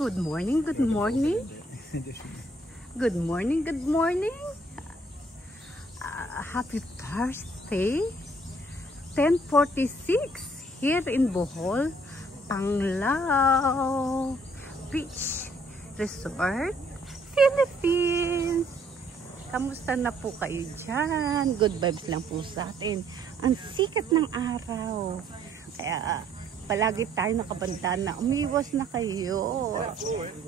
Good morning, good morning. Good morning, good morning. Happy Thursday. 10:46 here in Bohol, Panglao Beach Resort, Philippines. Kamusta na po kayo dyan? Good vibes lang po sa atin. Ang sikat ng araw. Kaya palagi tayo nakabanda na. Umiwas na kayo.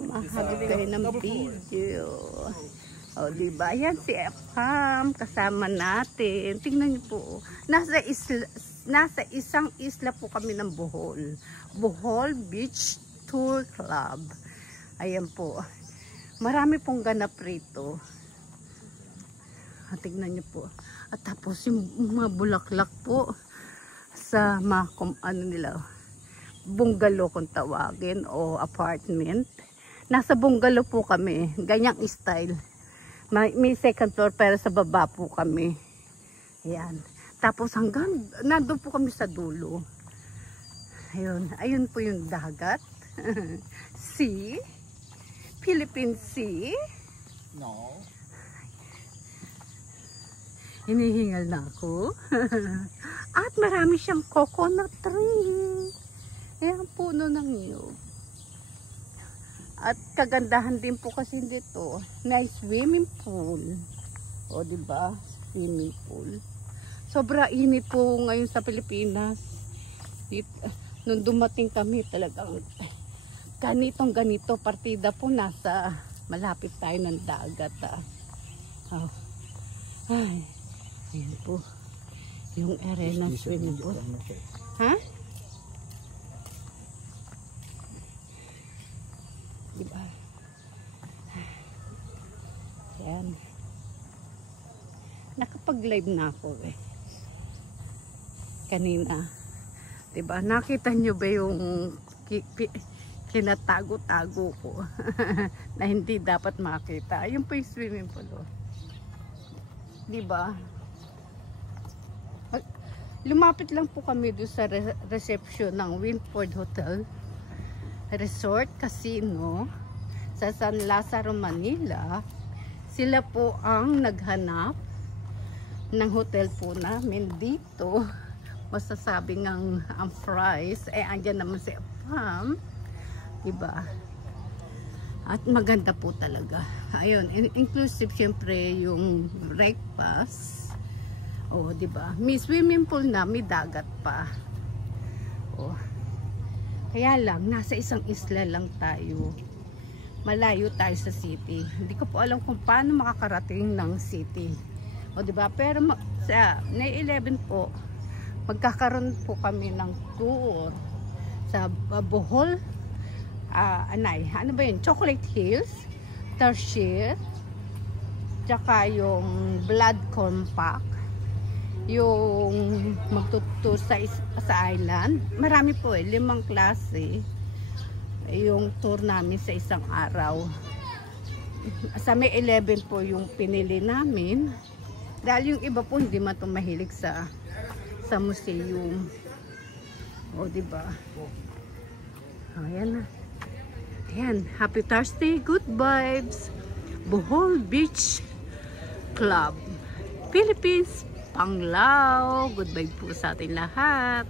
Mahagip kayo ng video. O, diba? Yan si Pam. Kasama natin. Tingnan niyo po. Nasa isang isla po kami ng Bohol. Bohol Beach Tour Club. Ayan po. Marami pong ganap rito. Tingnan niyo po. At tapos yung mga bulaklak po sa mga ano nila, bungalow kung tawagin o apartment. Nasa bungalow po kami. Ganyang style. May second floor pero sa baba po kami. Ayan. Tapos hanggang nandun po kami sa dulo. Ayun. Ayun po yung dagat. Sea. Philippine Sea. No. Hinihingal na ako. At marami siyang coconut tree. Ayan, puno ng niyog. At kagandahan din po kasi dito, may swimming pool. O, diba? Swimming pool. Sobra init po ngayon sa Pilipinas. Nung dumating kami talagang ganito, partida po nasa malapit tayo ng dagat. Oh. Ay. Ayan po. Yung area ng swimming pool. Ha? Diba? Ayan. Nakapag-live na ako eh. Kanina. Diba? Nakita nyo ba yung kinatago-tago ko na hindi dapat makita? Ayun po yung swimming pool. Diba? Lumapit lang po kami doon sa reception ng Windford Hotel Resort Casino sa San Lazaro, Manila. Sila po ang naghanap ng hotel po namin dito. Masasabing ang price ay andyan naman si Pam, diba? At maganda po talaga. Ayun, inclusive syempre yung breakfast. Oh, diba? May swimming pool na, may dagat pa. Oh. Kaya lang, nasa isang isla lang tayo. Malayo tayo sa city. Hindi ko po alam kung paano makakarating ng city. O, diba? Pero sa May 11 po, magkakaroon po kami ng tour sa Bohol. Ano ba yun? Chocolate Hills, Tarsier, tsaka yung Blood Compact, yung magtutur sa island. Marami po 5 klase yung tour namin sa isang araw. Sa May 11 po yung pinili namin dahil yung iba po hindi man mahilig sa museum. O, diba? Ayan na. Ayan, happy Thursday, good vibes. Bohol Beach Club, Philippines, Panglao. Goodbye po sa ating lahat.